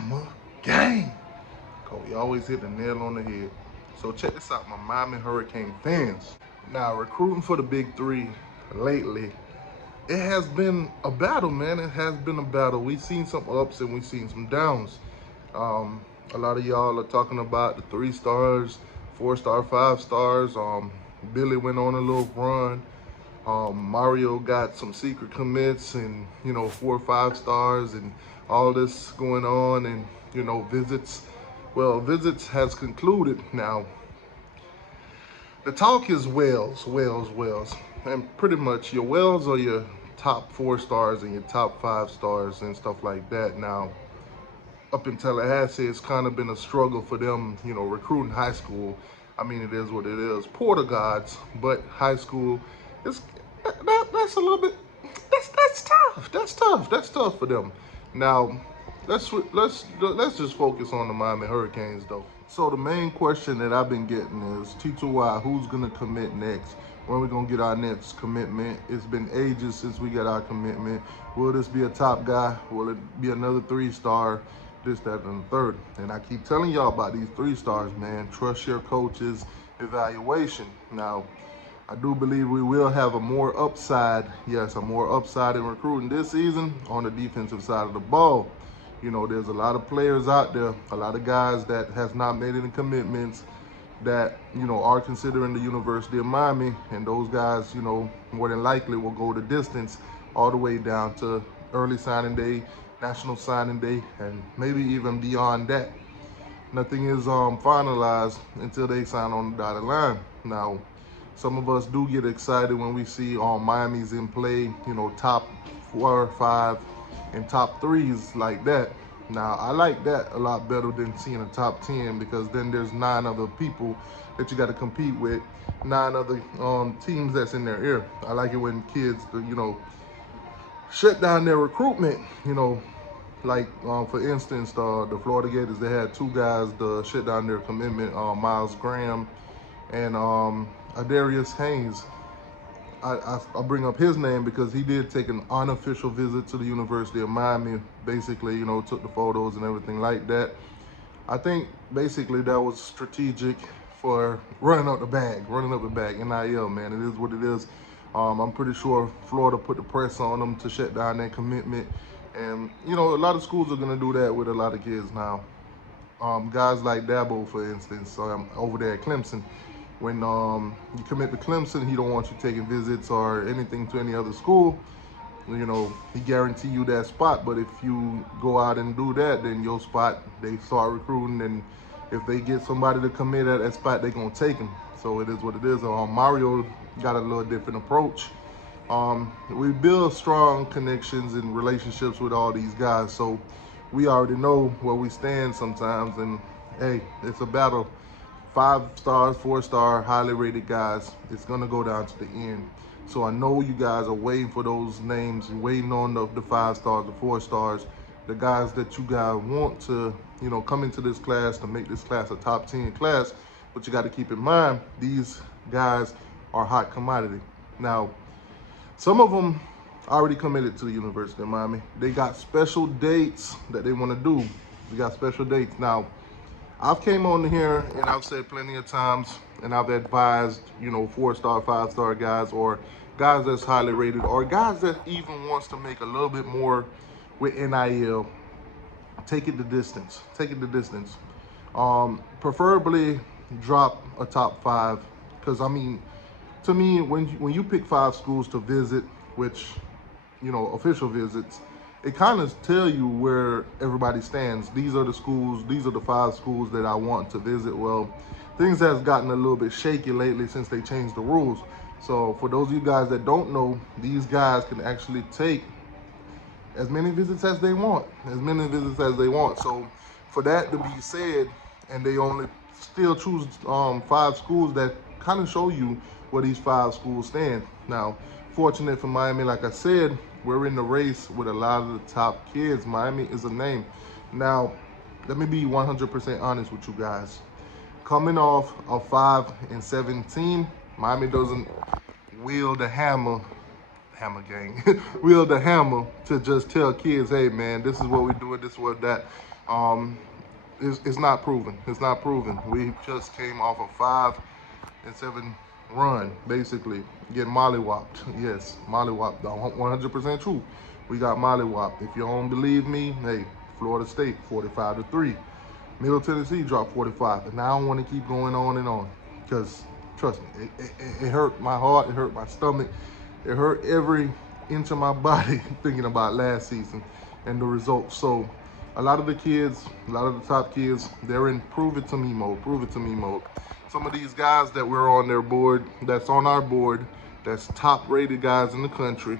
Bama gang. We always hit the nail on the head. So check this out, my Miami Hurricane fans. Now, recruiting for the Big Three lately, it has been a battle, man. It has been a battle. We've seen some ups and we've seen some downs. A lot of y'all are talking about the 3 stars, 4-star, 5 stars. Billy went on a little run. Mario got some secret commits and, 4 or 5 stars and all this going on and, visits. Well, visits has concluded now. The talk is Wells. And pretty much your Wells are your top 4 stars and your top 5 stars and stuff like that. Now, up in Tallahassee, it's kind of been a struggle for them, recruiting high school. I mean, it is what it is. Porter gods, but high school, it's that's a little bit, that's tough. That's tough for them. Now, let's just focus on the Miami Hurricanes, though. So the main question that I've been getting is T2Y, who's gonna commit next? When are we gonna get our next commitment? It's been ages since we got our commitment. Will this be a top guy? Will it be another 3-star? This, that, and the third. And I keep telling y'all about these 3 stars, man. Trust your coach's evaluation. Now, I do believe we will have a more upside, yes, a more upside in recruiting this season on the defensive side of the ball. There's a lot of players out there, a lot of guys that has not made any commitments that, are considering the University of Miami. And those guys, more than likely will go the distance all the way down to early signing day, national signing day, and maybe even beyond that. Nothing is finalized until they sign on the dotted line. Now, some of us do get excited when we see Miami's in play, top 4 or 5 and top 3s like that. Now, I like that a lot better than seeing a top 10 because then there's 9 other people that you got to compete with, 9 other teams that's in their ear. I like it when kids, shut down their recruitment, like for instance, the Florida Gators, they had 2 guys to shut down their commitment, Miles Graham and Adarius Haynes. I bring up his name because he did take an unofficial visit to the University of Miami, basically, took the photos and everything like that. I think basically that was strategic for running up the bag, NIL, man, it is what it is. I'm pretty sure Florida put the press on them to shut down their commitment. And, a lot of schools are going to do that with a lot of kids now. Guys like Dabo, for instance, over there at Clemson. When you commit to Clemson, he don't want you taking visits or anything to any other school. He guarantee you that spot. But if you go out and do that, then your spot, they start recruiting. And if they get somebody to commit at that spot, they're going to take him. So it is what it is. Mario got a little different approach. We build strong connections and relationships with all these guys. So we already know where we stand sometimes. And, hey, it's a battle. 5 stars, 4-star, highly rated guys. It's going to go down to the end. So I know you guys are waiting for those names and waiting on the 5 stars, the 4 stars, the guys that you guys want to, come into this class to make this class a top 10 class. But you got to keep in mind, these guys are hot commodity. Now, some of them already committed to the University of Miami. They got special dates that they want to do. We got special dates. Now, I've came on here and I've said plenty of times and I've advised, 4-star, 5-star guys or guys that's highly rated or guys that even wants to make a little bit more with NIL, take it the distance. Preferably drop a top 5 because, to me, when you pick 5 schools to visit, which, official visits, it kind of tell you where everybody stands. These are the schools, these are the 5 schools that I want to visit. Well, things has gotten a little bit shaky lately since they changed the rules. So for those of you guys that don't know, these guys can actually take as many visits as they want, So for that to be said, and they only still choose 5 schools that kind of show you where these 5 schools stand. Now, fortunate for Miami, like I said, we're in the race with a lot of the top kids. Miami is a name. Now, let me be 100% honest with you guys. Coming off a 5-17, Miami doesn't wield the hammer Hammer Gang, wield the hammer to just tell kids, hey man, this is what we're doing, this is what that. It's not proven. It's not proven. We just came off a 5-7 run, basically, getting mollywopped. Yes, mollywopped. 100% true. We got mollywopped. If you don't believe me, hey, Florida State 45-3. Middle Tennessee dropped 45. And I don't want to keep going on and on, because trust me, it hurt my heart, it hurt my stomach, it hurt every inch of my body thinking about last season and the results. So a lot of the kids, a lot of the top kids, they're in prove it to me mode, prove it to me mode. Some of these guys that we're on their board, that's on our board, that's top rated guys in the country,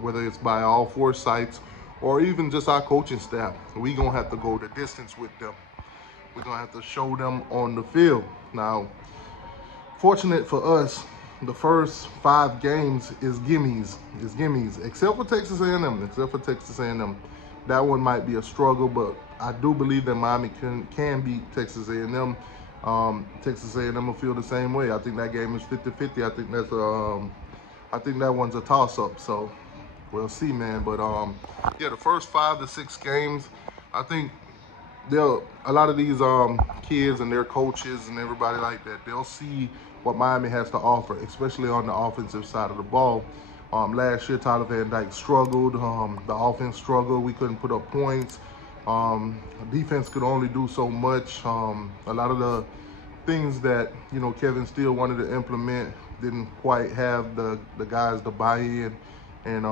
whether it's by all 4 sites or even just our coaching staff, we gonna have to go the distance with them. We're gonna have to show them on the field. Now, fortunate for us, the first 5 games is gimmies, except for Texas A&M, That one might be a struggle, but I do believe that Miami can beat Texas A&M. Texas A&M will feel the same way. I think that game is 50-50. I think that one's a toss-up. So we'll see, man. But yeah, the first 5 to 6 games, I think a lot of these kids and their coaches and everybody like that, they'll see what Miami has to offer, especially on the offensive side of the ball. Last year, Tyler Van Dyke struggled. The offense struggled. We couldn't put up points. Defense could only do so much. A lot of the things that, you know, Kevin Steele wanted to implement didn't quite have the guys to buy in. And,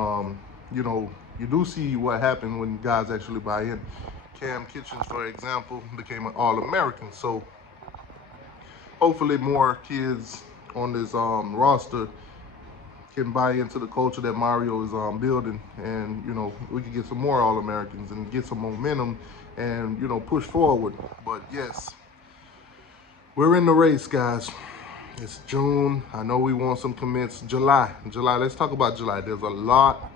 you know, you do see what happened when guys actually buy in. Cam Kitchens, for example, became an All-American. So hopefully more kids on this roster can buy into the culture that Mario is building, and you know, we can get some more All-Americans and get some momentum and, you know, push forward. But yes, we're in the race, guys. It's June. I know we want some commits. July. Let's talk about July. There's a lot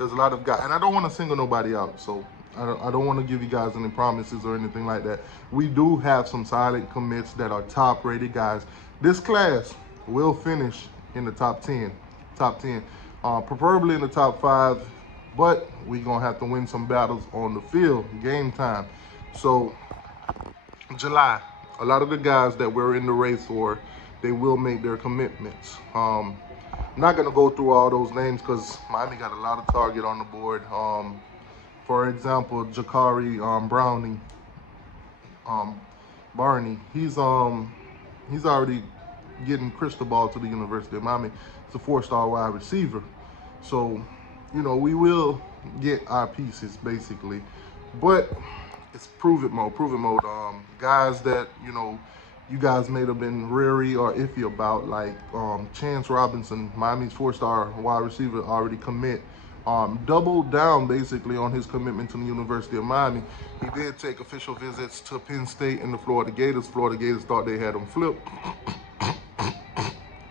of guys, and I don't want to single nobody out, so I don't want to give you guys any promises or anything like that. We do have some silent commits that are top rated guys. This class will finish in the top 10, preferably in the top 5, but we're gonna have to win some battles on the field, game time. So July, a lot of the guys that we're in the race for, they will make their commitments. I'm not gonna go through all those names because Miami got a lot of target on the board. For example, Jakari Barney, he's already getting crystal ball to the University of Miami. It's a 4-star wide receiver. So, you know, we will get our pieces basically, but it's prove it mode. Guys that, you know, you guys may have been leery or iffy about, like Chance Robinson, Miami's 4-star wide receiver, already commit. Doubled down basically on his commitment to the University of Miami. He did take official visits to Penn State and the Florida Gators. Florida Gators thought they had him flipped.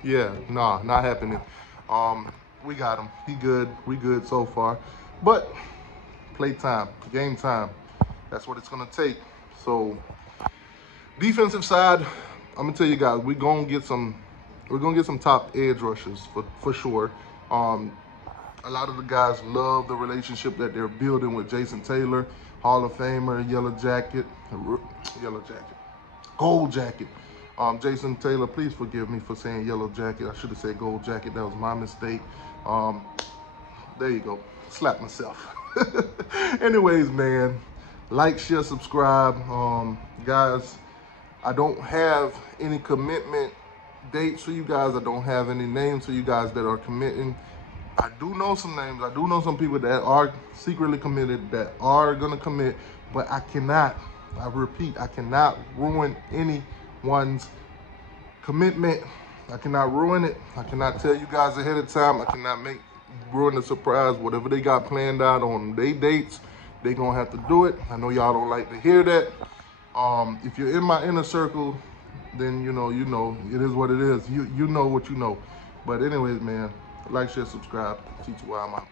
Yeah, nah, not happening. We got him. He good. We good so far. But play time, game time. That's what it's gonna take. So defensive side, I'm gonna tell you guys, we're gonna get some top edge rushers for sure. A lot of the guys love the relationship that they're building with Jason Taylor, Hall of Famer, Gold Jacket. Jason Taylor, please forgive me for saying Yellow Jacket. I should have said Gold Jacket. That was my mistake. There you go. Slap myself. Anyways, man, like, share, subscribe. Guys, I don't have any commitment dates for you guys. I don't have any names for you guys that are committing. I do know some names. I do know some people that are secretly committed, that are going to commit, but I repeat, I cannot ruin anyone's commitment. I cannot ruin it. I cannot tell you guys ahead of time. I cannot ruin the surprise. Whatever they got planned out on their dates, they going to have to do it. I know y'all don't like to hear that. If you're in my inner circle, then you know, it is what it is. You know what you know. But anyways, man, like, share, subscribe. Teach you why I'm out.